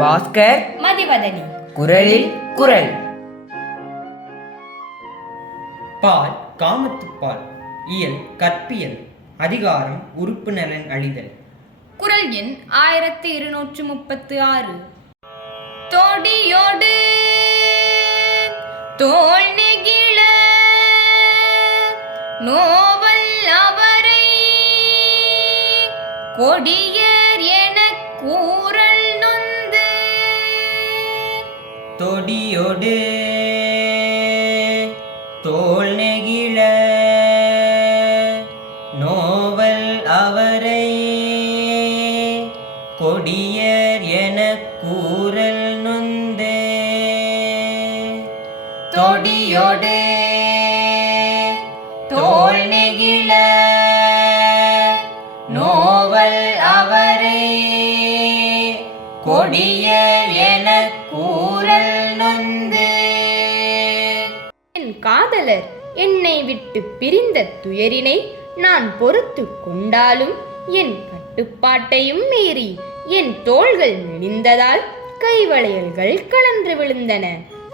பாஸ்கர் மதிவதனி. குரலில் குரல். பால் காமத்துப்பால் இயல் கற்பியல் அதிகாரம் உறுப்பு நலன் அழிதல். குரல் எண் ஆயிரத்தி இருநூற்று முப்பத்து ஆறு. தோடியோடு தோல் நெகிழ நோவல் அவரை கொடியர் என கூறல் நொந்து தொடியொடு தோல் நெகிழ நோவல் அவரை கொடியர் என கூறல் நொந்தே. தொடியொடு தோல் நெகிழ நோவல் அவரை கொடியர் காதலர். என்னை விட்டு பிரிந்த துயரினை நான் பொறுத்து கொண்டாலும் என் கட்டுப்பாட்டையும் மீறி என் தோள்கள் மெலிந்ததால் கைவளையல்கள் கலன்று விழுந்தன.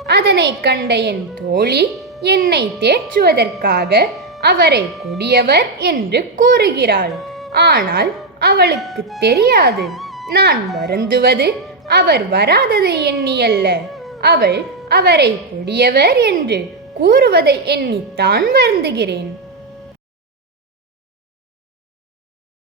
அதனை கண்ட என் தோழி என்னை தேற்றுவதற்காக அவரை கொடியவர் என்று கூறுகிறாள். ஆனால் அவளுக்கு தெரியாது. நான் வருந்துவது அவர் வராதது எண்ணியல்ல. அவள் அவரை கொடியவர் என்று கூறுவதை எண்ணித்தான் வருந்துகிறேன்.